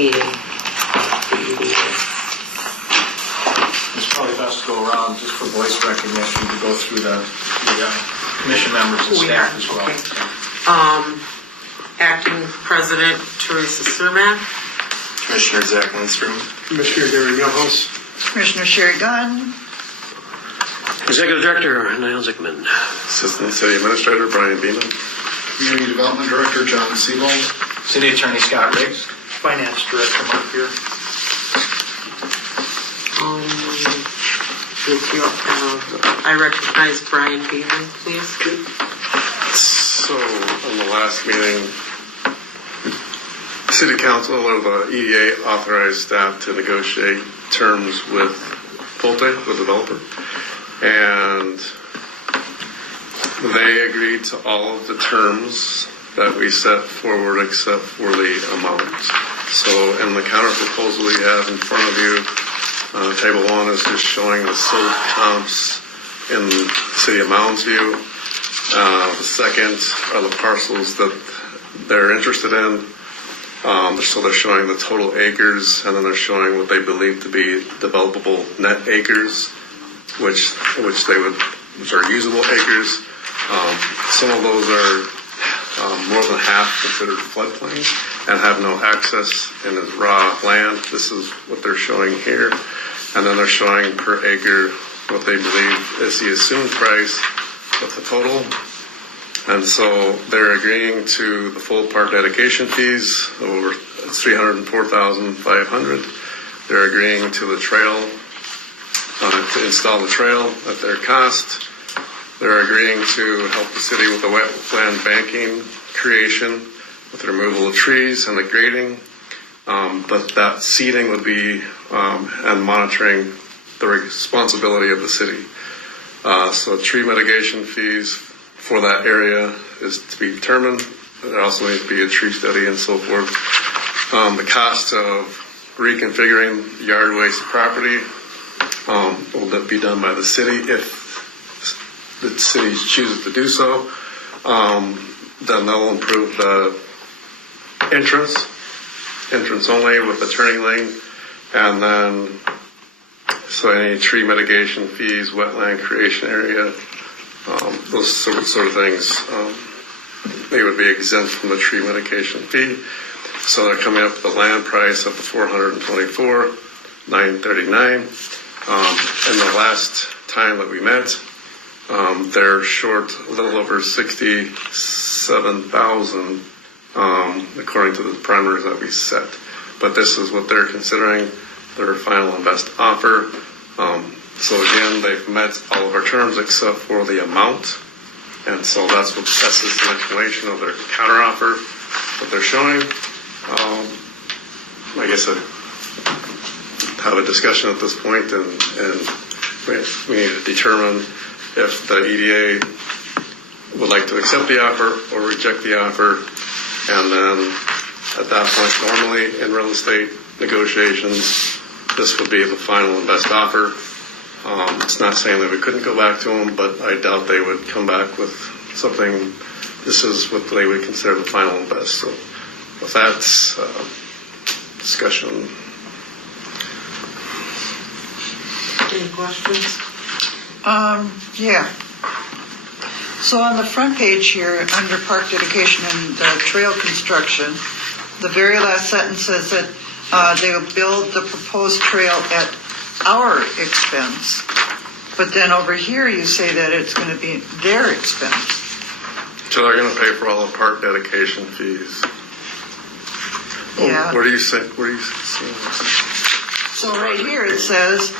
meeting of the EDA. It's probably best to go around just for voice recognition to go through the commission members and staff as well. Okay. Acting President Teresa Surmack. Commissioner Zach Lindstrom. Commissioner Gary Milhouse. Commissioner Sherry Gunn. Executive Director Niall Zickman. Assistant City Administrator Brian Beeman. Community Development Director John Seabold. City Attorney Scott Riggs. Finance Director Mark Beer. I recognize Brian Beeman, please. So, on the last meeting, City Council or the EDA authorized staff to negotiate terms with Pulte, the developer, and they agreed to all of the terms that we set forward except for the amount. So in the counter proposal we have in front of you, table 1 is just showing the sold comps in the city of Mounds view. The second are the parcels that they're interested in. So they're showing the total acres, and then they're showing what they believe to be developable net acres, which are usable acres. Some of those are more than half considered floodplain and have no access and is raw land. This is what they're showing here. And then they're showing per acre what they believe is the assumed price of the total. And so they're agreeing to the full park dedication fees of over $304,500. They're agreeing to the trail, to install the trail at their cost. They're agreeing to help the city with the wetland banking creation, with the removal of trees and the grading. But that seeding would be, and monitoring the responsibility of the city. So tree mitigation fees for that area is to be determined. There also needs to be a tree study and so forth. The cost of reconfiguring yard waste property will be done by the city. If the city chooses to do so, then they'll improve the entrance only with the turning lane, and then so any tree mitigation fees, wetland creation area, those sort of things, they would be exempt from the tree mitigation fee. So they're coming up with a land price of the $424,939. And the last time that we met, they're short a little over $67,000 according to the parameters that we set. But this is what they're considering their final and best offer. So again, they've met all of our terms except for the amount. And so that's just an explanation of their counteroffer that they're showing. I guess I have a discussion at this point, and we need to determine if the EDA would like to accept the offer or reject the offer. And then at that point, normally in real estate negotiations, this would be the final and best offer. It's not saying that we couldn't go back to them, but I doubt they would come back with something. This is what they would consider the final and best. So with that discussion. Any questions? Yeah. So on the front page here, under park dedication and trail construction, the very last sentence says that they will build the proposed trail at our expense. But then over here you say that it's going to be their expense. So they're going to pay for all the park dedication fees. Yeah. Where do you see this? So right here it says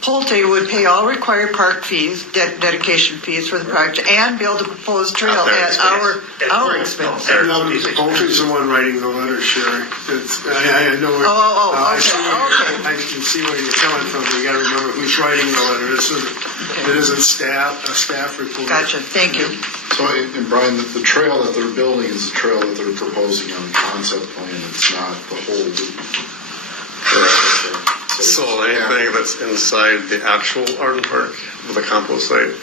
Pulte would pay all required park fees, dedication fees for the project, and build a proposed trail at our expense. Pulte's the one writing the letter, Sherry. I know. Okay. I can see where you're coming from. You got to remember who's writing the letter. It isn't a staff report. Gotcha. Thank you. So, and Brian, the trail that they're building is the trail that they're proposing on the concept plan. It's not the whole loop. So anything that's inside the actual Arden Park with a compost site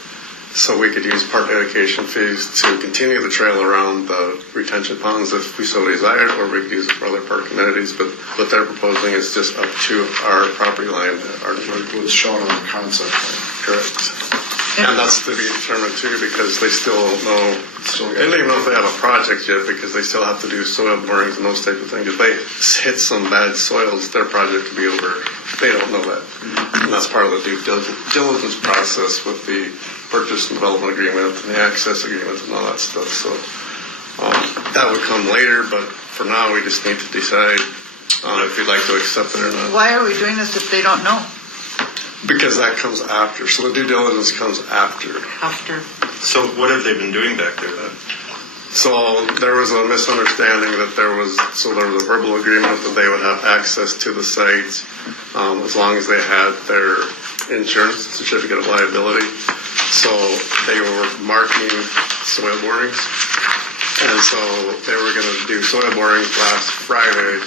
So we could use park dedication fees to continue the trail around the retention ponds if we so desired, or we could use it for other park amenities. But what they're proposing is just up to our property line at Ardenburg. What's shown on the concept plan. Correct. And that's to be determined too, because they still don't know, they don't even know if they have a project yet, because they still have to do soil borings and those type of things. If they hit some bad soils, their project could be over. They don't know that. And that's part of the due diligence process with the purchase and development agreement and the access agreement and all that stuff. So that would come later, but for now, we just need to decide if you'd like to accept it or not. Why are we doing this if they don't know? Because that comes after. So the due diligence comes after. After. So what have they been doing back there then? So there was a misunderstanding that there was a verbal agreement that they would have access to the site as long as they had their insurance certificate of liability. So they were marking soil borings. And so they were going to do soil borings last Friday,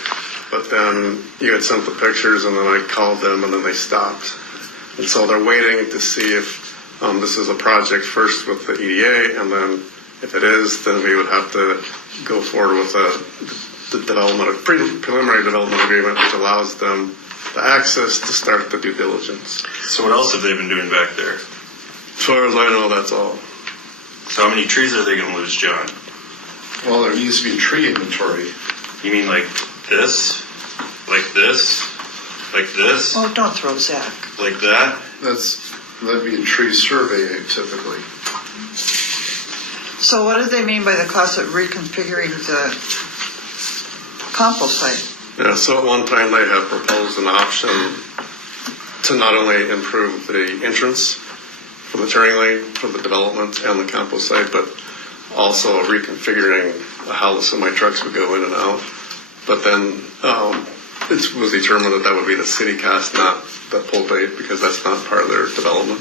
but then you had sent the pictures and then I called them and then they stopped. And so they're waiting to see if this is a project first with the EDA, and then if it is, then we would have to go forward with the development, preliminary development agreement, which allows them the access to start the due diligence. So what else have they been doing back there? As far as I know, that's all. So how many trees are they going to lose, John? Well, there needs to be a tree inventory. You mean like this? Like this? Like this? Oh, don't throw Zach. Like that? That'd be a tree survey typically. So what do they mean by the cost of reconfiguring the compost site? Yeah, so at one time they have proposed an option to not only improve the entrance for the turning lane for the development and the compost site, but also reconfiguring how the semi-trucks would go in and out. But then it was determined that that would be the city cost, not the pulpate, because that's not part of their development.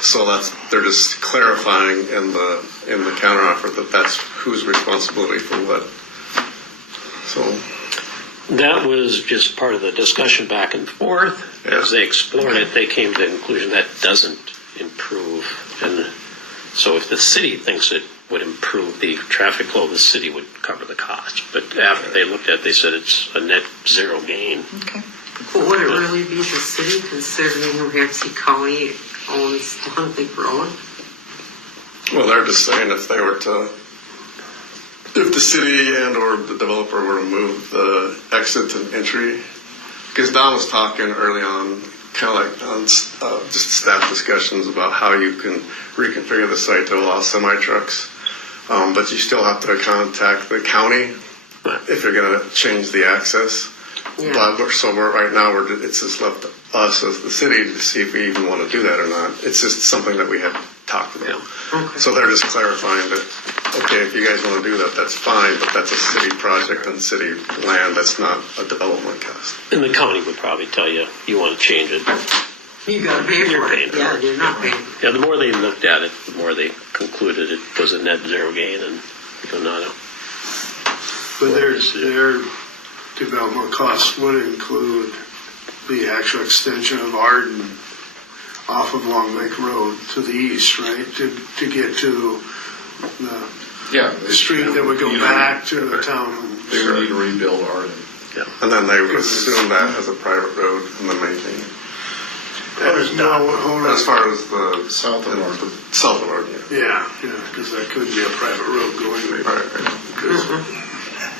So they're just clarifying in the counteroffer that that's whose responsibility for what. So That was just part of the discussion back and forth. Yeah. As they explored it, they came to the conclusion that doesn't improve. And so if the city thinks it would improve the traffic flow, the city would cover the cost. But after they looked at it, they said it's a net zero gain. Okay. But would it really be the city, considering Ramsey County owns the Huntley Road? well, they're just saying if the city and or the developer were to move the exit and entry, because Don was talking early on, kind of like on just staff discussions about how you can reconfigure the site to allow semi-trucks, but you still have to contact the county if you're going to change the access. Yeah. But right now it's just left to us as the city to see if we even want to do that or not. It's just something that we had talked about. Okay. So they're just clarifying that, okay, if you guys want to do that, that's fine, but that's a city project and city land. That's not a development cost. And the county would probably tell you, you want to change it. You gotta pay You're for paying it. for Yeah, it. you're not paying. Yeah, the more they looked at it, the more they concluded it was a net zero gain, and not a. But their development costs would include the actual extension of Arden off of Long Lake Road to the east, right? To get to the street that would go back to the town. They would need to rebuild Arden. And then they would assume that as a private road and then maintain it. As far as the South of Arden. South of Arden, yeah. Yeah, because that could be a private road going there. Right.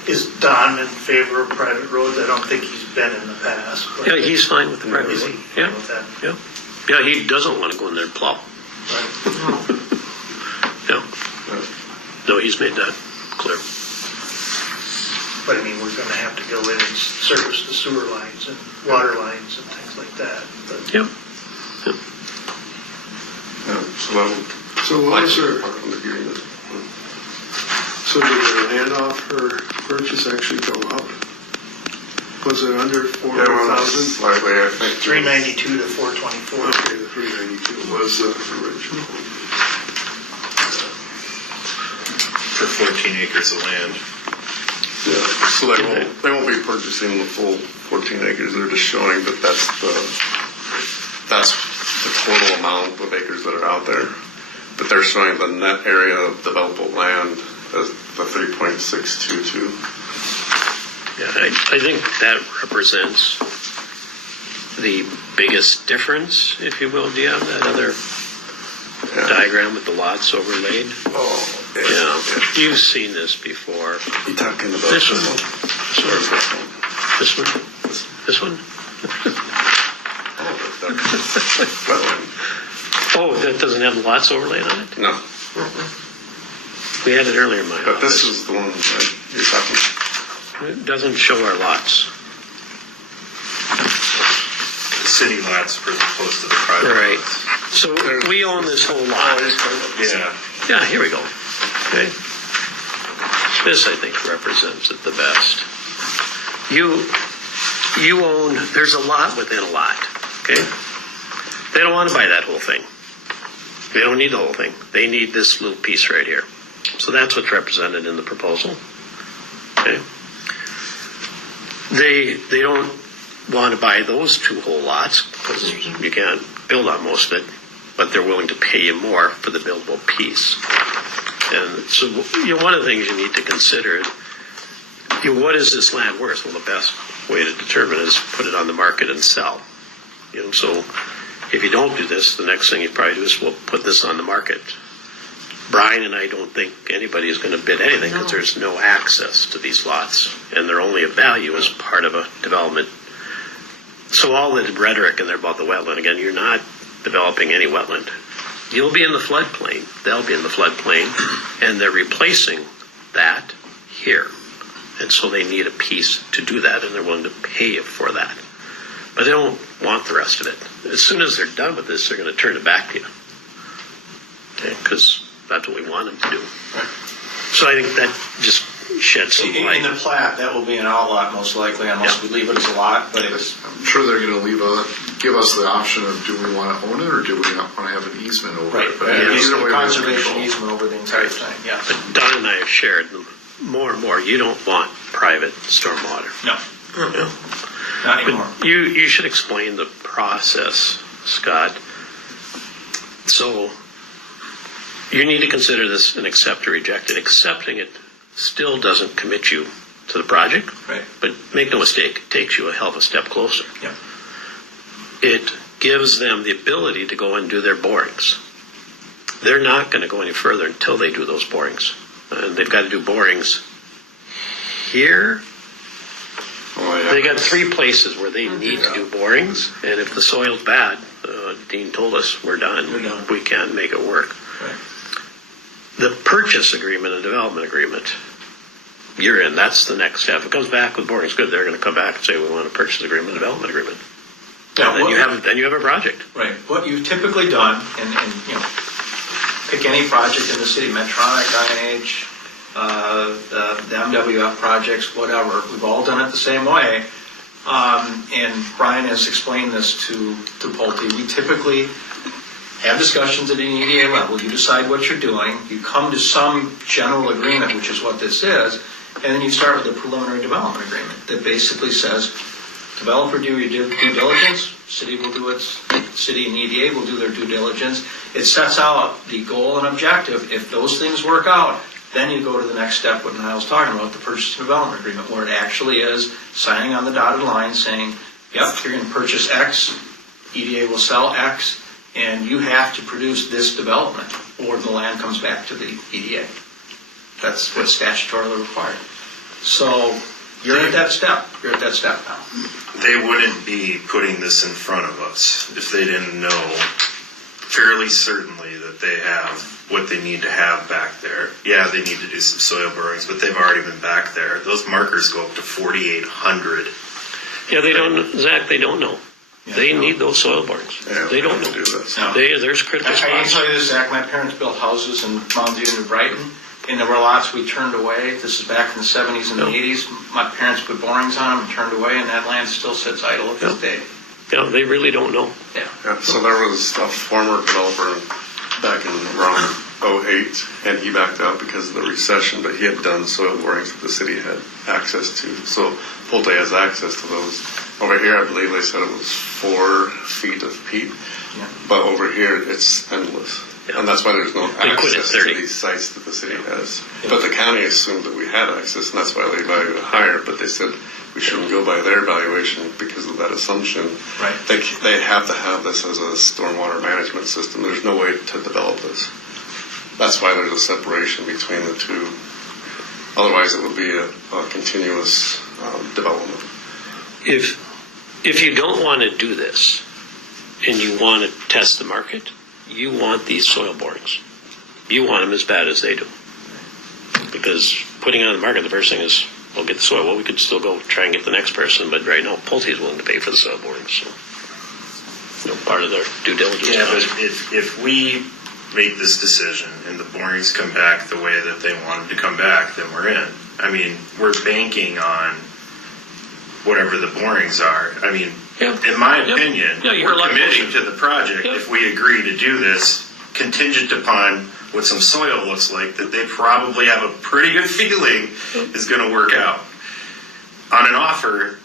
Is Don in favor of private roads? I don't think he's been in the past. but- Yeah, he's fine with the private Is he road. fine Yeah, with that? yeah. Yeah, he doesn't want to go in there and plow. Yeah. No, he's made that clear. But I mean, we're going to have to go in and service the sewer lines and water lines and things like that. But Yep. So what was her, Part of the agreement. so did her handoff, her purchase actually go up? Was it under Yeah, well, 400,000? slightly, I think. 392 to 424. Okay, the 392 was the original. For 14 acres of land. Yeah, so they won't be purchasing the full 14 acres. They're just showing that that's the total amount of acres that are out there. but they're showing the net area of developable land as the 3.622. Yeah, I think that represents the biggest difference, if you will. Do you have that other diagram with the lots overlaid? Oh, Yeah, you've seen this before. You talking about This one? Or this one? This one? Wetland. Oh, that doesn't have the lots overlaid on it? No, We had it earlier in my but this office. is the one that you're talking. It doesn't show our lots. The city lots as opposed to the private Right. lots. So we own this whole lot. Yeah. Yeah, here we go. Okay. This, I think, represents it the best. You own, there's a lot within a lot, okay? They don't want to buy that whole thing. They don't need the whole thing. They need this little piece right here. So that's what's represented in the proposal. Okay. They don't want to buy those two whole lots because you can't build on most of it, but they're willing to pay you more for the buildable piece. And so, one of the things you need to consider, what is this land worth? Well, the best way to determine is put it on the market and sell. So if you don't do this, the next thing you probably do is, well, put this on the market. Brian and I don't think anybody is going to bid anything because there's no access to these lots, and they're only of value as part of a development. So all the rhetoric in there about the wetland, again, you're not developing any wetland. You'll be in the floodplain. They'll be in the floodplain, and they're replacing that here. And so they need a piece to do that, and they're willing to pay you for that. But they don't want the rest of it. As soon as they're done with this, they're going to turn it back to you. Okay, because that's what we want them to do. So I think that just sheds some In light. the plat, that will be an outlot most likely, unless we leave it as a lot, but it's, I'm sure they're gonna give us the option of, do we wanna own it, or do we not wanna have an easement over right, it? But it's either way, a we have conservation control. easement over the entire thing, yeah. But Don and I have shared them more and more. You don't want private stormwater. No, Yeah. not anymore. But you should explain the process, Scott. So you need to consider this an accept or reject it. Accepting it still doesn't commit you to the project, Right. but make no mistake, it takes you a hell of a step closer. Yeah. It gives them the ability to go and do their borings. They're not going to go any further until they do those borings. And they've got to do borings here. Oh, yeah. They got 3 places where they need to do borings, and if the soil's bad, Dean told us, we're done. We're done. We can't make it work. Right. The purchase agreement and development agreement, you're in. That's the next step. If it comes back with borings, good. They're going to come back and say, we want a purchase agreement and development agreement. Yeah, And then you have a project. Right. What you've typically done, and pick any project in the city, Medtronic, INH, the MWF projects, whatever, we've all done it the same way. And Brian has explained this to Pulte. We typically have discussions at an EDA level. You decide what you're doing. You come to some general agreement, which is what this is, and then you start with a preliminary development agreement that basically says, developer do your due diligence, city will do its, city and EDA will do their due diligence. It sets out the goal and objective. If those things work out, then you go to the next step, what Niall's talking about, the purchase and development agreement, where it actually is signing on the dotted line saying, yep, you're going to purchase X, EDA will sell X, and you have to produce this development, or the land comes back to the EDA. That's what's statutorily required. So you're at that step. You're at that step now. They wouldn't be putting this in front of us if they didn't know fairly certainly that they have what they need to have back there. Yeah, they need to do some soil borings, but they've already been back there. Those markers go up to 4,800. Yeah, they don't, Zach, they don't know. Yeah, They no. need those soil borings. Yeah, They don't have to know. do this. No. There's critical I can spots. tell you this, Zach, my parents built houses in Mounds and Brighton, and there were lots we turned away. This is back in the 70s and the Yeah. 80s. My parents put borings on them and turned away, and that land still sits idle at this day. Yeah, they really don't know. Yeah, so there was a former developer back in around 08, and he backed out because of the recession, but he had done soil borings that the city had access to. So Pulte has access to those. Over here, I believe they said it was 4 feet of peat, Yeah. but over here, it's endless. And that's why there's no They quit at access to 30. these sites that the city has. But the county assumed that we had access, and that's why they valued it higher, but they said we shouldn't go by their valuation because of that assumption. Right. They have to have this as a stormwater management system. There's no way to develop this. That's why there's a separation between the two. Otherwise, it would be a continuous development. If you don't want to do this and you want to test the market, you want these soil borings. You want them as bad as they do. Because putting it on the market, the first thing is, we'll get the soil. Well, we could still go try and get the next person, but right now, Pulte is willing to pay for the soil borings. So, part of their due diligence. Yeah, but if we make this decision and the borings come back the way that they wanted to come back, then we're in. I mean, we're banking on whatever the borings are. I mean, in my opinion, we're committing to the project if we agree to do this contingent upon what some soil looks like that they probably have a pretty good feeling is going to work out on an offer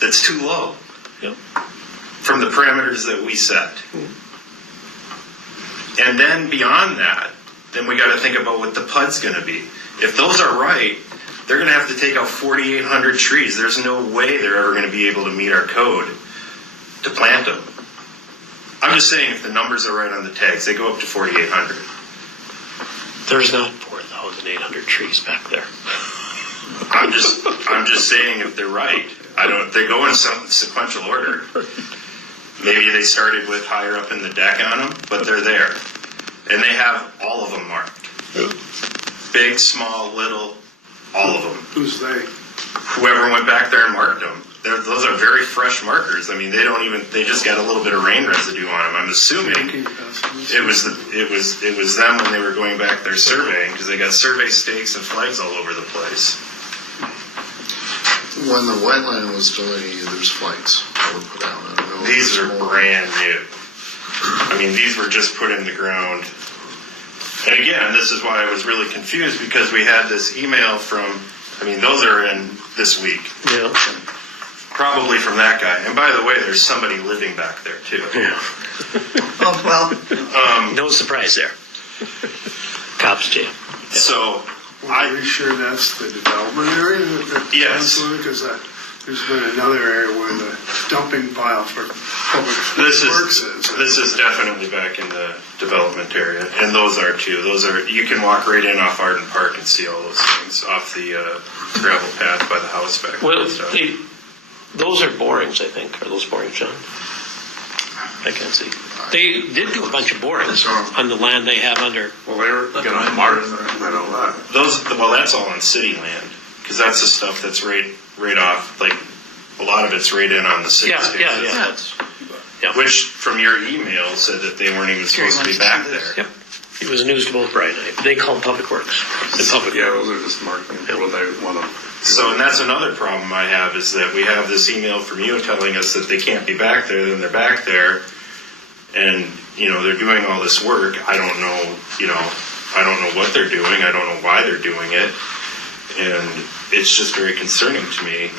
that's too low from the parameters that we set. And then beyond that, then we got to think about what the PUD's going to be. If those are right, they're going to have to take out 4,800 trees. There's no way they're ever going to be able to meet our code to plant them. I'm just saying if the numbers are right on the tags, they go up to 4,800. There's not 4,800 trees back there. I'm just saying if they're right. They go in some sequential order. Maybe they started with higher up in the deck on them, but they're there. And they have all of them marked. Big, small, little, all of them. Who's they? Whoever went back there and marked them. Those are very fresh markers. I mean, they just got a little bit of rain residue on them. I'm assuming it was them when they were going back there surveying, because they got survey stakes and flags all over the place. When the wetland was delineated, there's flags that were put out. I don't know if These there's are more. brand new. I mean, these were just put in the ground. And again, this is why I was really confused, because we had this email from, those are in this week. Yeah. Probably from that guy. And by the way, there's somebody living back there too. Oh, well, No surprise there. Cops jail. So, Are you sure that's the development area? Yes. Because there's been another area where the dumping pile for public works is. This is definitely back in the development area, and those are too. You can walk right in off Arden Park and see all those things off the gravel path by the house back there. Well, and stuff. those are borings, I think. Are those borings, John? I can't see. They did do a bunch of borings on the land they have under. Well, they were going to mark them. I know that. That's all on city land, because that's the stuff that's right off. Like a lot of it's right in on the city. Yeah. Which, from your email, said that they weren't even supposed to be back there. Yep. It was news to both Brian and I. They called Public Works. Yeah, those are just marking what they want to. So, and that's another problem I have, is that we have this email from you telling us that they can't be back there, then they're back there, and, they're doing all this work. I don't know what they're doing. I don't know why they're doing it. And it's just very concerning to me.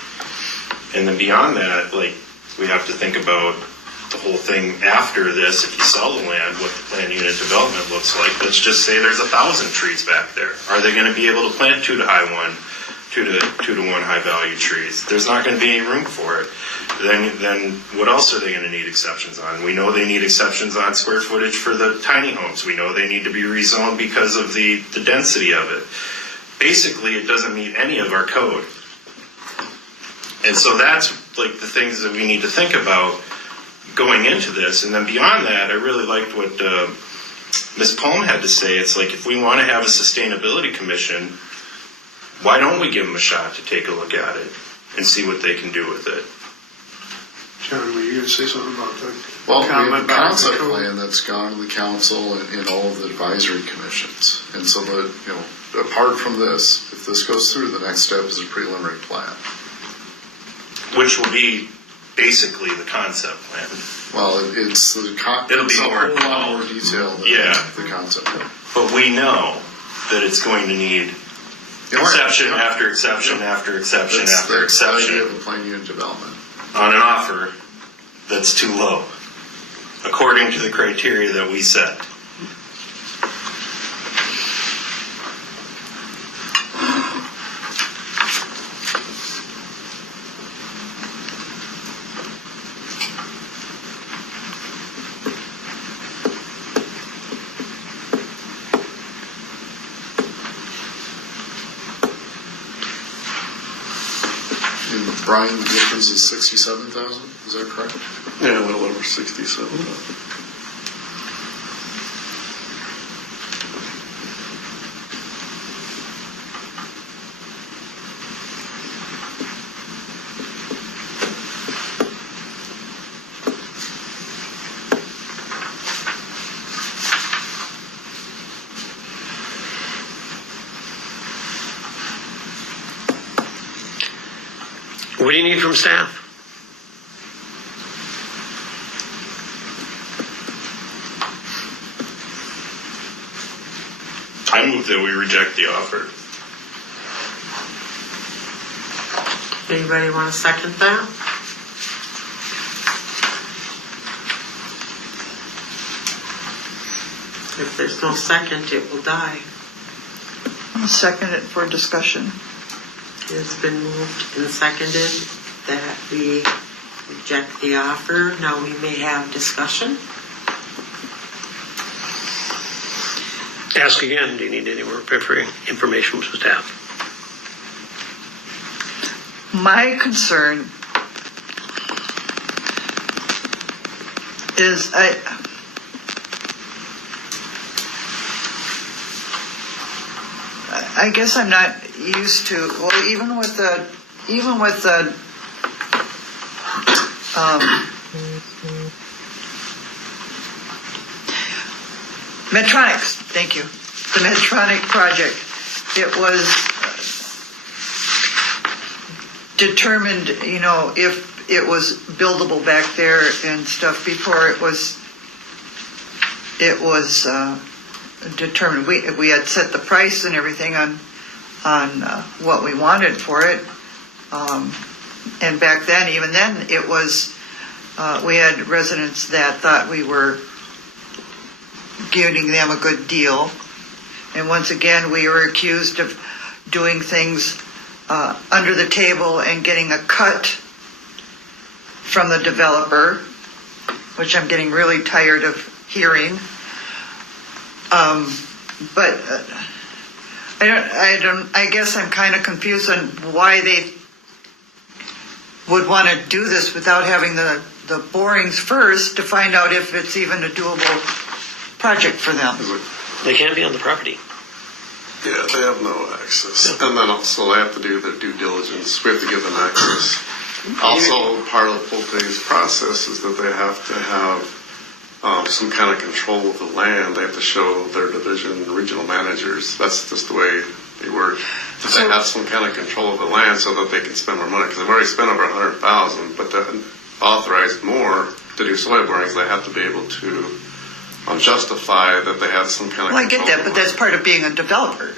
And then beyond that, we have to think about the whole thing after this. If you sell the land, what the planned unit development looks like. Let's just say there's 1,000 trees back there. Are they going to be able to plant 2 to 1 high value trees? There's not going to be any room for it. Then what else are they going to need exceptions on? We know they need exceptions on square footage for the tiny homes. We know they need to be rezoned because of the density of it. Basically, it doesn't meet any of our code. And so that's the things that we need to think about going into this. And then beyond that, I really liked what Ms. Palm had to say. It's if we want to have a sustainability commission, why don't we give them a shot to take a look at it and see what they can do with it? John, were you going to say something about that? Well, we have a concept plan that's gone to the council and all of the advisory commissions. And so apart from this, if this goes through, the next step is a preliminary plan. Which will be basically the concept plan. Well, it's the It'll be a more whole lot more detailed than the concept plan. But we know that it's going to need exception after exception after exception after exception That's the idea of a planned unit development. on an offer that's too low, according to the criteria that we set. Brian, the difference is 67,000, is that correct? Yeah, a little over 67. What do you need from staff? I move that we reject the offer. Anybody want to second that? If there's no second, it will die. I'll second it for discussion. It's been moved and seconded that we reject the offer. Now we may have discussion. Ask again, do you need any more information from staff? My concern is I guess I'm not used to, well, even with the Medtronics, thank you. The Medtronic project, it was determined, if it was buildable back there and stuff before it was determined. We had set the price and everything on what we wanted for it. And back then, even then, it was, we had residents that thought we were giving them a good deal. And once again, we were accused of doing things under the table and getting a cut from the developer, which I'm getting really tired of hearing. But I guess I'm kind of confused on why they would want to do this without having the borings first to find out if it's even a doable project for them. They can't be on the property. Yeah, they have no access. And then also they have to do their due diligence. We have to give them access. Also, part of Pulte's process is that they have to have some kind of control of the land. They have to show their division regional managers. That's just the way they work. That they have some kind of control of the land so that they can spend more money. Because they've already spent over $100,000, but to authorize more to do soil borings, they have to be able to justify that they have some kind of Well, I get that, but that's part of being a developer.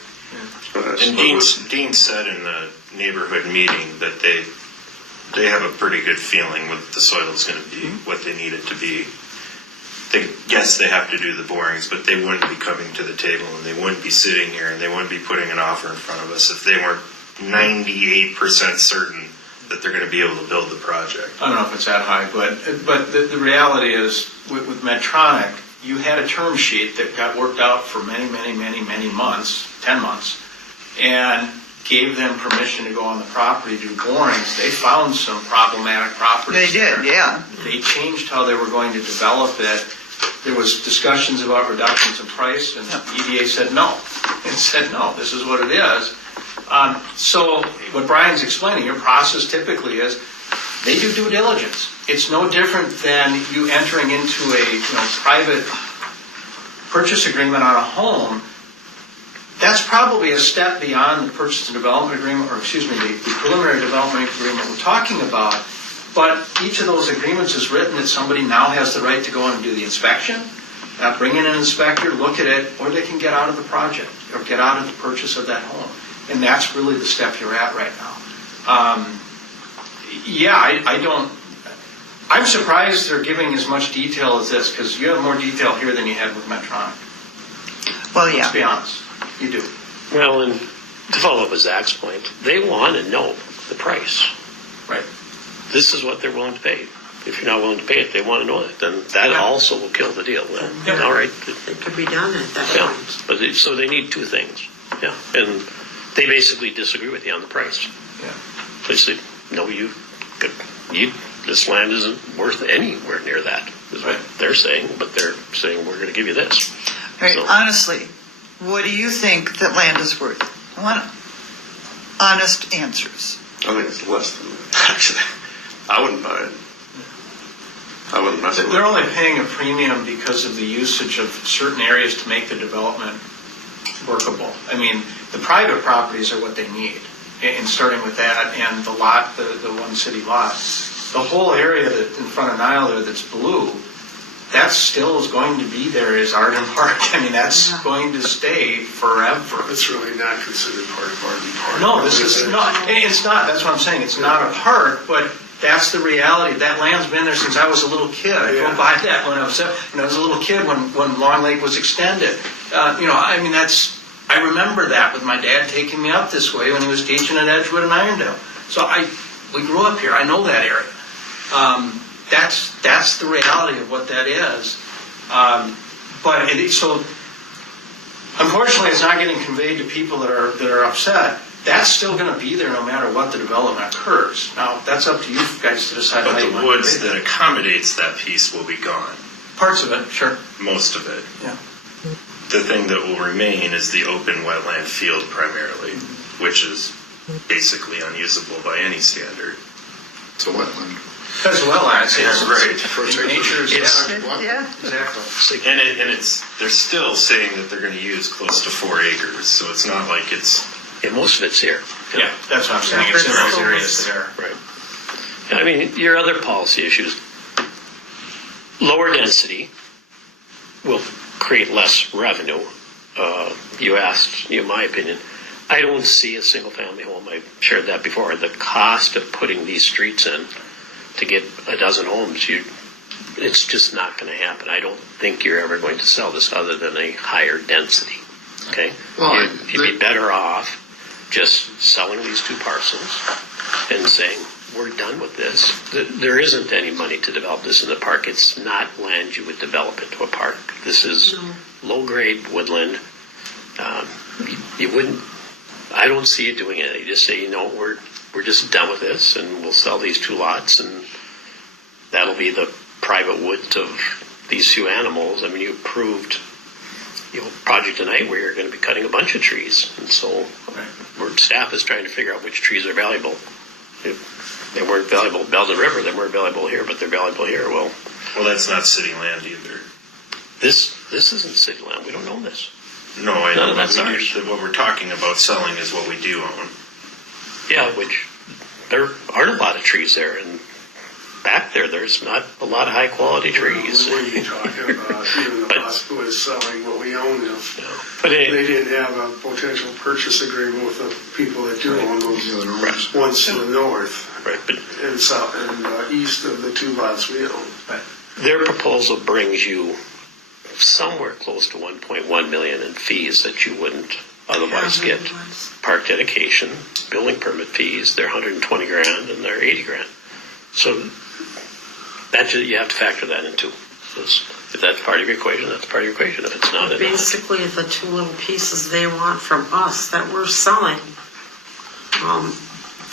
And Dean said in the neighborhood meeting that they have a pretty good feeling what the soil is going to be, what they need it to be. Yes, they have to do the borings, but they wouldn't be coming to the table and they wouldn't be sitting here and they wouldn't be putting an offer in front of us if they weren't 98% certain that they're going to be able to build the project. I don't know if it's that high, but the reality is with Medtronic, you had a term sheet that got worked out for many months, 10 months, and gave them permission to go on the property to do borings. They found some problematic properties. They did, there. yeah. They changed how they were going to develop it. There was discussions about reductions in price, and EDA said no. And said, no, this is what it is. So what Brian's explaining, your process typically is they do due diligence. It's no different than you entering into a private purchase agreement on a home. That's probably a step beyond the purchase and development agreement, or excuse me, the preliminary development agreement we're talking about. But each of those agreements is written that somebody now has the right to go in and do the inspection, bring in an inspector, look at it, or they can get out of the project or get out of the purchase of that home. And that's really the step you're at right now. I'm surprised they're giving as much detail as this, because you have more detail here than you had with Medtronic. Well, yeah. Let's be honest. You do. Well, and to follow up with Zach's point, they want to know the price. Right. This is what they're willing to pay. If you're not willing to pay it, they want to know it. Then that also will kill the deal. Well, all right. It could be done at that point. But so they need two things. Yeah. And they basically disagree with you on the price. Yeah. Basically, no, this land isn't worth anywhere near that, is what they're saying, but they're saying, we're going to give you this. All right, So- honestly, what do you think that land is worth? I want honest answers. I think it's less than that. Actually, I wouldn't buy it. I wouldn't mess with it. They're only paying a premium because of the usage of certain areas to make the development workable. I mean, the private properties are what they need, and starting with that, and the lot, the one city lot. The whole area that in front of Nile there that's blue, that still is going to be there as Arden Park. I mean, that's going to stay forever. It's really not considered part of Arden Park. No, this is not, it's not, that's what I'm saying, it's not a park, but that's the reality. That land's been there since I was a little kid. I drove by that when I was a little kid when Long Lake was extended. I mean, I remember that with my dad taking me up this way when he was teaching at Edgewood and Irondale. So we grew up here, I know that area. That's the reality of what that is. So unfortunately, it's not getting conveyed to people that are upset. That's still going to be there no matter what the development occurs. Now, that's up to you guys to decide how But you the want to woods convey that accommodates that piece will be gone. Parts of it, sure. Most of it. Yeah. The thing that will remain is the open wetland field primarily, which is basically unusable by any standard. It's a wetland. That's wetlands, yes. Right. Nature's, Yeah. exactly. And they're still saying that they're going to use close to 4 acres, so it's not like it's. Yeah, most of it's here. Yeah, that's what I'm saying. It's in those areas there. Right. I mean, your other policy issues, lower density will create less revenue. You asked, my opinion. I don't see a single-family home. I've shared that before. The cost of putting these streets in to get a dozen homes, it's just not going to happen. I don't think you're ever going to sell this other than a higher density. Okay? Well, You'd be better off just selling these 2 parcels and saying, we're done with this. There isn't any money to develop this in the park. It's not land you would develop into a park. This is low-grade woodland. You wouldn't, I don't see you doing it. You just say, we're just done with this, and we'll sell these 2 lots, and that'll be the private woods of these few animals. I mean, you approved project tonight where you're going to be cutting a bunch of trees, and so staff is trying to figure out which trees are valuable. If they weren't valuable at Belden River, they weren't valuable here, but they're valuable here. Well, That's not city land either. this isn't city land. We don't own this. No, I None know. of that's ours. What we're talking about selling is what we do own. Yeah, which there aren't a lot of trees there, and back there's not a lot of high quality trees. What are you talking about? Even the possibility of selling what we own if But they didn't have a potential purchase agreement with the people that do own those The other owners. ones to the north right, but and south and east of the 2 lots we own. their proposal brings you somewhere close to 1.1 million in fees that you wouldn't otherwise get. Park dedication, building permit fees, they're 120 grand and they're 80 grand. So you have to factor that in too. If that's part of your equation, that's part of your equation. If it's not, it's not. Basically, the 2 little pieces they want from us that we're selling,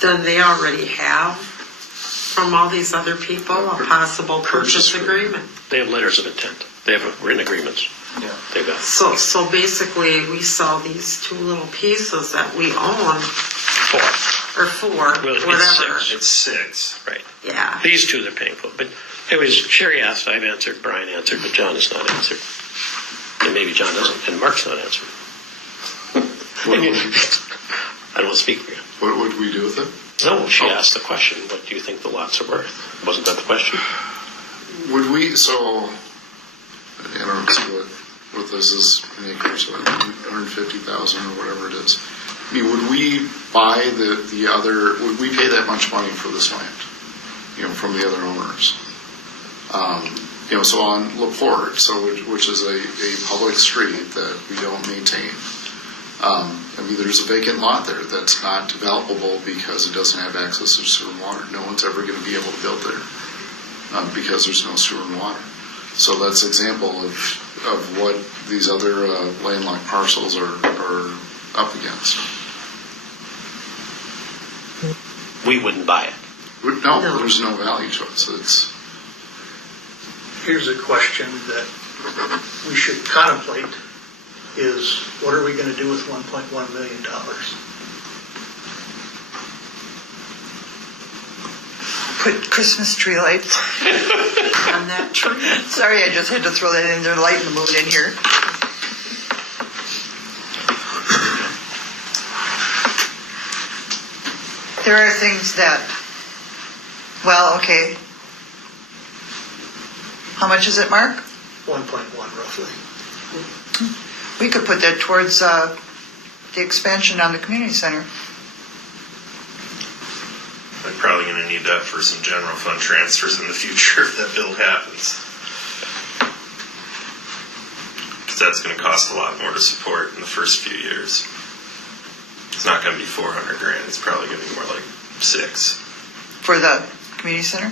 then they already have from all these other people a possible purchase agreement. They have letters of intent. They have written agreements. Yeah. They've got So basically, we sell these 2 little pieces that we own, 4. or 4, Well, it's whatever. 6. It's 6. Right. Yeah. These 2 they're paying for. But anyways, Sherry asked, I've answered, Brian answered, but John has not answered. And maybe John doesn't, and Mark's not answered. I don't want to speak for you. What would we do with it? No, she asked the question, what do you think the lots are worth? Wasn't that the question? Would we, so, I don't see what this is in acres, so 150,000 or whatever it is. I mean, would we buy the other, would we pay that much money for this land, from the other owners? So on LaPorte, which is a public street that we don't maintain. There's a vacant lot there that's not developable because it doesn't have access to sewer and water. No one's ever going to be able to build there because there's no sewer and water. So that's an example of what these other landlocked parcels are up against. We wouldn't buy it. No, No. there's no value to it, so it's, Here's a question that we should contemplate is, what are we going to do with $1.1 million? Put Christmas tree lights. On that tree. Sorry, I just had to throw that in there, lighten the mood in here. There are things that, well, okay. How much is it, Mark? 1.1 roughly. We could put that towards the expansion on the community center. I'm probably gonna need that for some general fund transfers in the future if that build happens. Because that's gonna cost a lot more to support in the first few years. It's not gonna be 400 grand, it's probably gonna be more like 6. For the community center?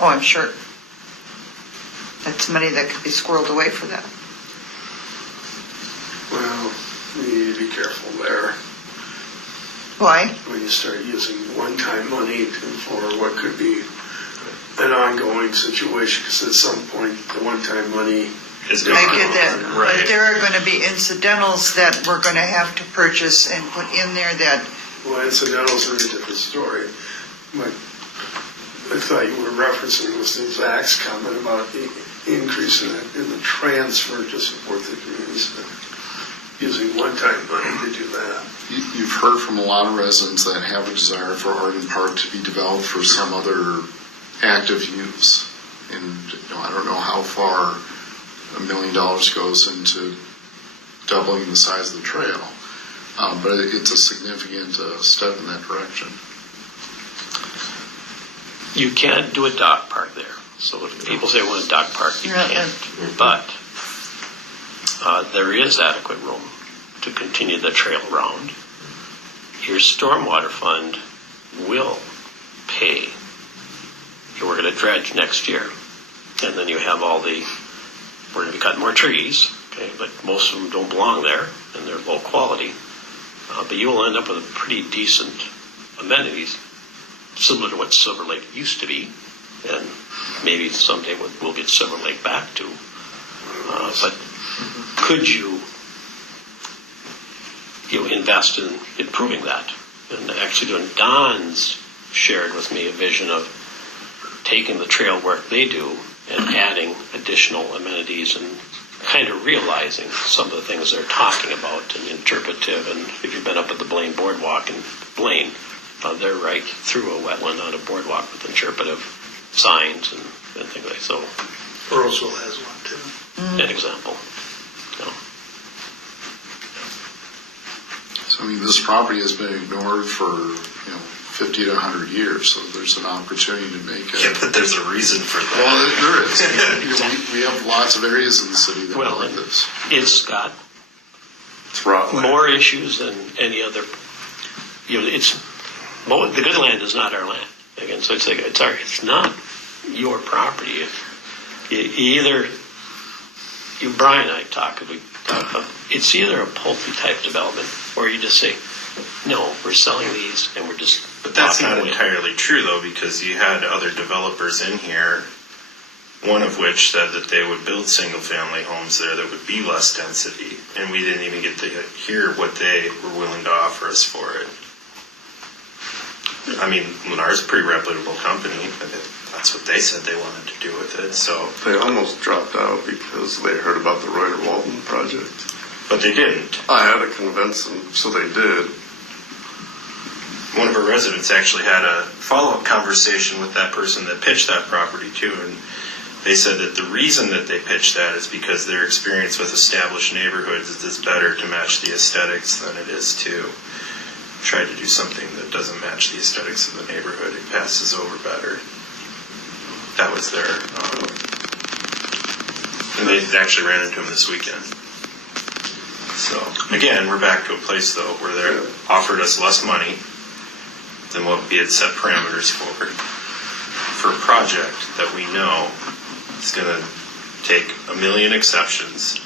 Oh, I'm sure. That's money that could be squirreled away for that. Well, you need to be careful there Why? when you start using one-time money for what could be an ongoing situation, because at some point, the one-time money Is I gone. get that. Right. But there are going to be incidentals that we're going to have to purchase and put in there that, well, incidentals are a different story. But I thought you were referencing was Zach's comment about the increase in the transfer to support the community center, using one-time money to do that. you've heard from a lot of residents that have a desire for Arden Park to be developed for some other active use. And I don't know how far $1 million goes into doubling the size of the trail, but it's a significant step in that direction. You can't do a dog park there. So if people say, well, a dog park, you Yeah, can't. But there is adequate room to continue the trail around. Your stormwater fund will pay. We're going to dredge next year. And then you have we're going to be cutting more trees, okay, but most of them don't belong there, and they're low quality. But you will end up with a pretty decent amenities, similar to what Silver Lake used to be, and maybe someday we'll get Silver Lake back to. But could you invest in improving that? And actually doing, Don's shared with me a vision of taking the trail work they do and adding additional amenities and kind of realizing some of the things they're talking about and interpretive. And if you've been up at the Blaine Boardwalk in Blaine, they're right through a wetland on a boardwalk with interpretive signs and things like that. So, Earlsville has one too. an example. So, So, I mean, this property has been ignored for, 50 to 100 years, so there's an opportunity to make Yeah, it. but there's a reason for that. Well, there is. We have lots of areas in the city that are Well, like this. it's got It's rotten. more issues than any other. The good land is not our land. Again, so it's not your property. Brian and I talk about, it's either a Pulte type development or you just say, no, we're selling these and we're just. But that's walking not away. entirely true, though, because you had other developers in here, one of which said that they would build single-family homes there that would be less density, and we didn't even get to hear what they were willing to offer us for it. I mean, Lennar's a pretty reputable company, but that's what they said they wanted to do with it, so. They almost dropped out because they heard about the Reuter-Walton project. But they didn't. I had to convince them, so they did. One of our residents actually had a follow-up conversation with that person that pitched that property too, and they said that the reason that they pitched that is because their experience with established neighborhoods is better to match the aesthetics than it is to try to do something that doesn't match the aesthetics of the neighborhood. It passes over better. That was their, and they actually ran into him this weekend. So, again, we're back to a place, though, where they offered us less money than what we had set parameters for a project that we know is going to take a million exceptions,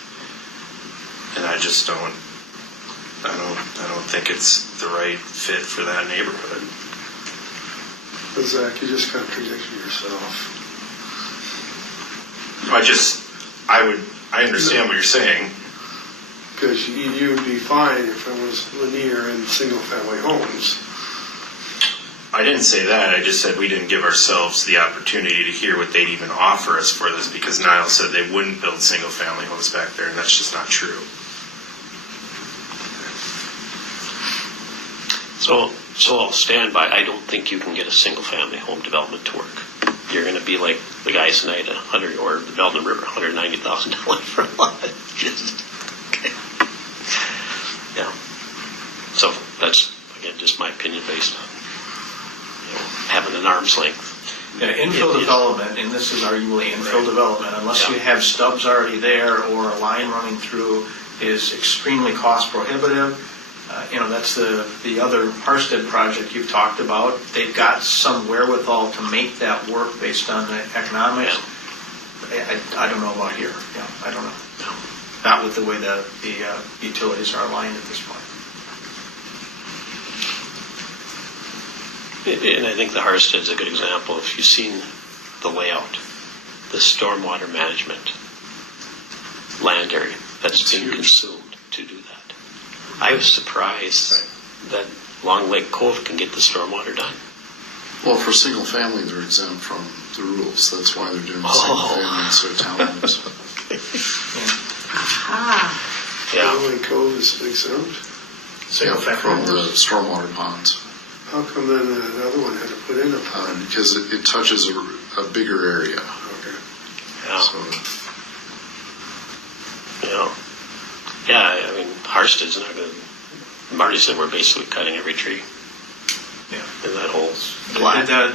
and I just don't think it's the right fit for that neighborhood. But Zach, you just contradicted yourself. I understand what you're saying. Because you would be fine if it was linear and single-family homes. I didn't say that. I just said we didn't give ourselves the opportunity to hear what they'd even offer us for this because Niall said they wouldn't build single-family homes back there, and that's just not true. So I'll stand by, I don't think you can get a single-family home development to work. You're gonna be like the guys tonight, or the Belden River, $190,000 for a lot. Yeah. So that's, again, just my opinion based on, having an arm's length. Yeah, infill development, and this is arguably infill development, unless you have stubs already there or a line running through, is extremely cost prohibitive. That's the other Harsted project you've talked about. They've got some wherewithal to make that work based on the economics. I don't know about here. Yeah, I don't know. No. Not with the way the utilities are aligned at this point. And I think the Harsted's a good example. If you've seen the layout, the stormwater management land area that's being consumed to do that. I was surprised that Long Lake Cove can get the stormwater done. Well, for single family, they're exempt from the rules. That's why they're doing single family instead of townhomes. Yeah. Lonely Cove is exempt. Yeah, from the stormwater ponds. How come then another one had to put in a pond? Because it touches a bigger area. Okay. Yeah. So, Yeah, I mean, Harsted's not going to, Marty said we're basically cutting every tree. Yeah. In that whole They plot. did that,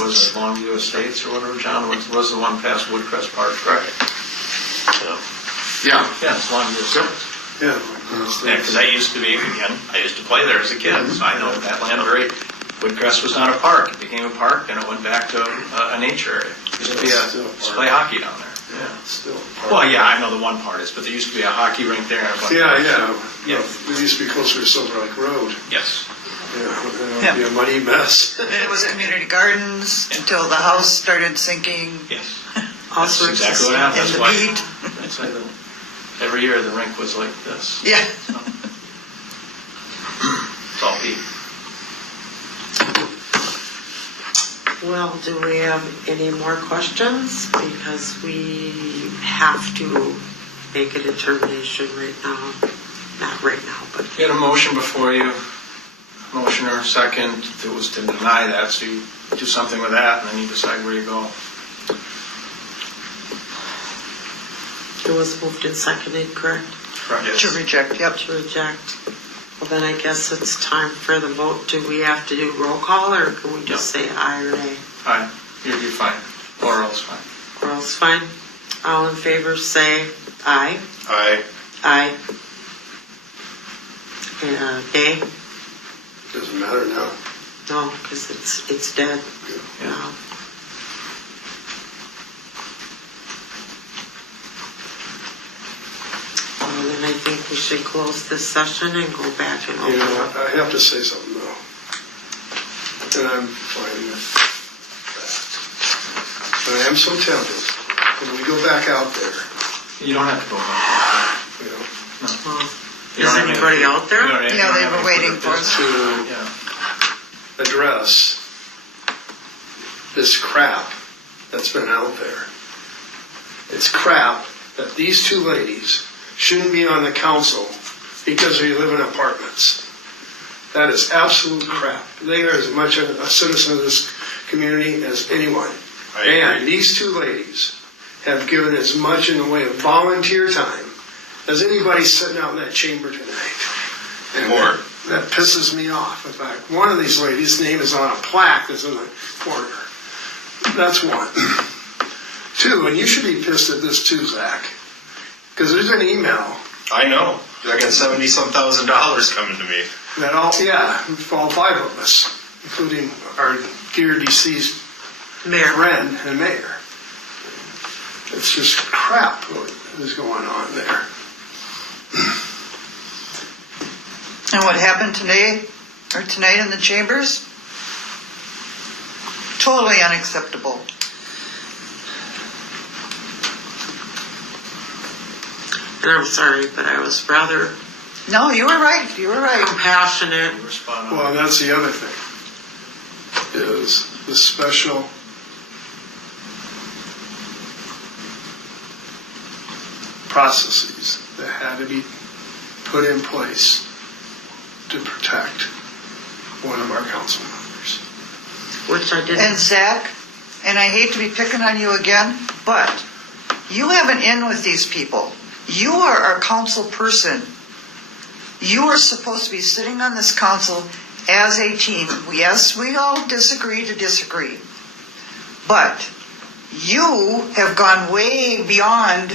was it Longview Estates or whatever, John, was the one past Woodcrest Park? Right. Yeah. yeah, Yeah, it's Longview Estates. Yeah. Yeah, because I used to be, again, I used to play there as a kid, so I know that land very, Woodcrest was not a park, it became a park, and it went back to a nature area. Used to be used to play hockey down there. Yeah. Still. Well, yeah, I know the one part is, but there used to be a hockey rink there. And a bunch Yeah, of- yeah. Yeah. It used to be closer to Silver Lake Road. Yes. Yeah, it would be a muddy mess. And it was community gardens until the house started sinking Yes. All That's sorts of exactly what happened. in That's the why. beat. That's why every year the rink was like this. Yeah. It's all heat. Well, do we have any more questions? Because we have to make a determination right now. Not right now, but You had a motion before you, motion or second, that was to deny that, so you do something with that, and then you decide where you go. it was moved and seconded, correct? Correct. To reject, yep. To reject. Well, then I guess it's time for the vote. Do we have to do roll call, or can we just say aye or nay? Fine, you're fine, or else fine. Or else fine. All in favor say aye. Aye. Aye. Nay? Doesn't matter now. No, because it's dead. Yeah. No. Well, then I think we should close this session and go back and You open know, up. I have to say something though. And I'm fine with that. But I am so tempted, when we go back out there, You don't have to go back. you know, Well, You is don't have anybody any- out there? you don't- you Yeah, don't they have were any waiting further for us. business. to Yeah. address this crap that's been out there. It's crap that these two ladies shouldn't be on the council because they live in apartments. That is absolute crap. They are as much a citizen of this community as anyone. I agree. And these two ladies have given as much in the way of volunteer time as anybody sitting out in that chamber tonight. And More. that pisses me off. In fact, one of these ladies' name is on a plaque that's in the corner. That's one. Two, and you should be pissed at this too, Zach, because there's an email I know. I got $70-some thousand coming to me. that all five of us, including our dear deceased Mayor. friend and mayor. It's just crap what is going on there. And what happened today, or tonight in the chambers? totally unacceptable. And I'm sorry, but I was rather No, you were right, you were right. compassionate. You were spot on. Well, and that's the other thing, is the special processes that had to be put in place to protect one of our council members. Which I And didn't. Zach, and I hate to be picking on you again, but you have an in with these people. You are our council person. You are supposed to be sitting on this council as a team. Yes, we all disagree to disagree. But you have gone way beyond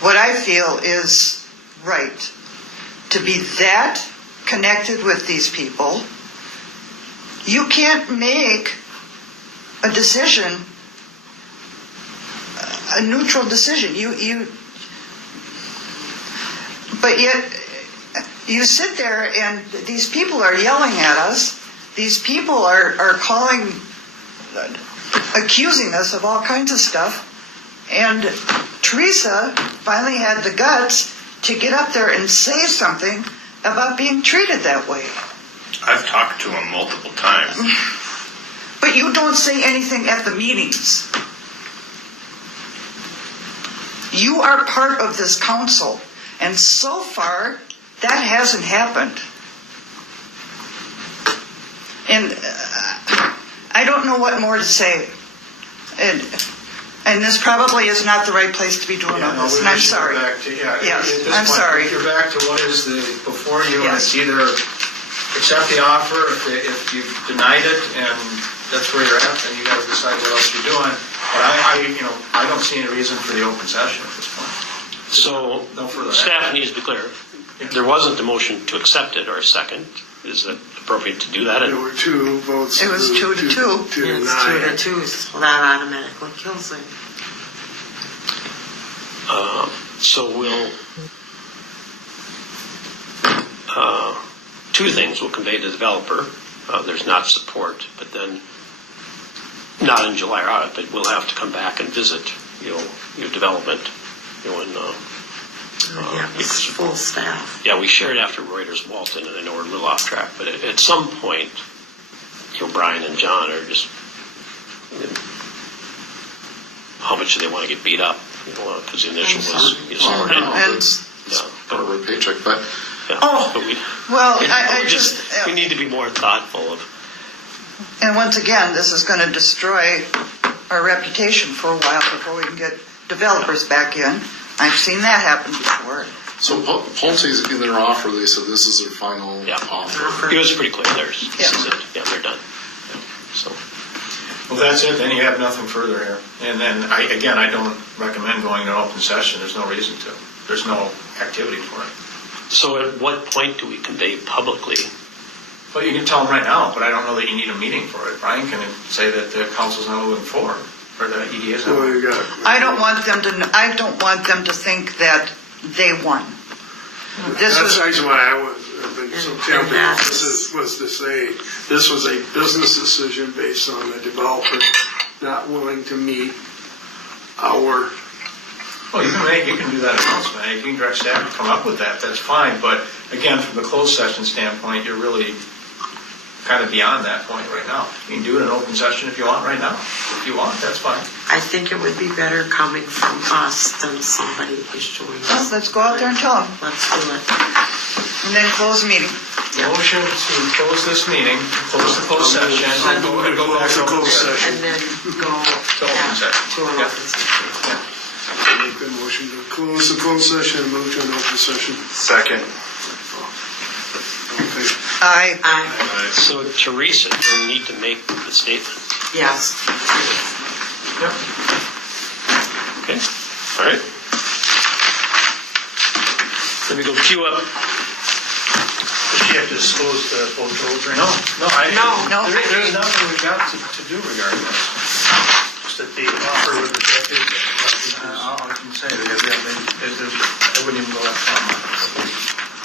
what I feel is right. To be that connected with these people, you can't make a decision, a neutral decision. But yet, you sit there and these people are yelling at us. These people are calling, accusing us of all kinds of stuff. And Teresa finally had the guts to get up there and say something about being treated that way. I've talked to him multiple times. But you don't say anything at the meetings. You are part of this council, and so far, that hasn't happened. And I don't know what more to say. And this probably is not the right place to be doing all this, and I'm sorry. Yes, At this I'm point, sorry. You're back to what is before you, and Yes. it's either accept the offer, if you've denied it, and that's where you're at, then you gotta decide what else you're doing. But I don't see any reason for the open session at this point. So, No further staff action. needs to be clear. There wasn't a motion to accept it or a second. Is it appropriate to do that? There were two votes. It was 2 to 2. To It's deny 2 to it. 2, so that automatically kills it. So we'll, two things we'll convey to the developer. There's not support, but then, not in July or August, but we'll have to come back and visit, your development, and, Yeah, it's full staff. yeah, we shared after Reuters Walton, and I know we're a little off track, but at some point, Brian and John are just, how much do they want to get beat up? Because the initial was, Well, yeah, no, it's yeah, part of our paycheck, but yeah. Oh, But we, well, we I just, just, we need to be more thoughtful of, and once again, this is going to destroy our reputation for a while before we can get developers back in. I've seen that happen before. so Pulte's in their offer, they said this is their final Yeah. offer. it was pretty clear, this is it, yeah, they're done. Yeah. So, Well, that's it, then you have nothing further here. And then, I don't recommend going to an open session, there's no reason to. There's no activity for it. so at what point do we convey publicly? Well, you can tell them right now, but I don't know that you need a meeting for it. Brian can say that the council's not moving forward, or the EDA is not Well, moving. you got. I don't want them to think that they won. This That's was, actually why I was, I've been so And tempted, that's- was to say, this was a business decision based on the developer not willing to meet our, Well, you can do that announcement, you can direct staff to come up with that, that's fine, but again, from the closed session standpoint, you're really kind of beyond that point right now. You can do it in an open session if you want right now. If you want, that's fine. I think it would be better coming from us than somebody issuing us. let's go out there and tell them, Let's do it. and then close the meeting. Motion to close this meeting, close the closed session, and go back Close to the open closed session. And then go To open session. to an Yeah. open session. make the motion to close the closed session and move to an open session. Second. Okay. Aye. So Teresa, you need to make the statement. Yes. Yep. Okay, all right. Let me go queue up. Does she have to disclose the both roads right No, now? No. there's nothing we've got to do regarding this. Just that the offer was rejected. I can say that, I wouldn't even go that far.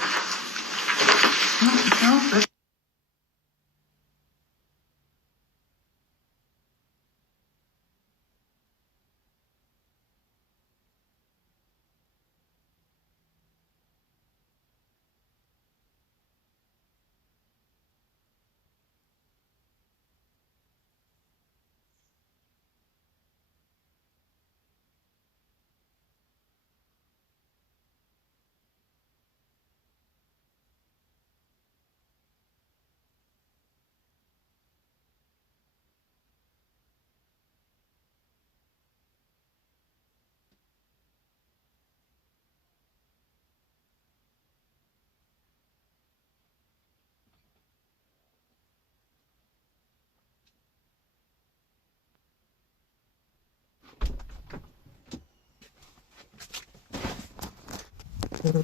Mhm.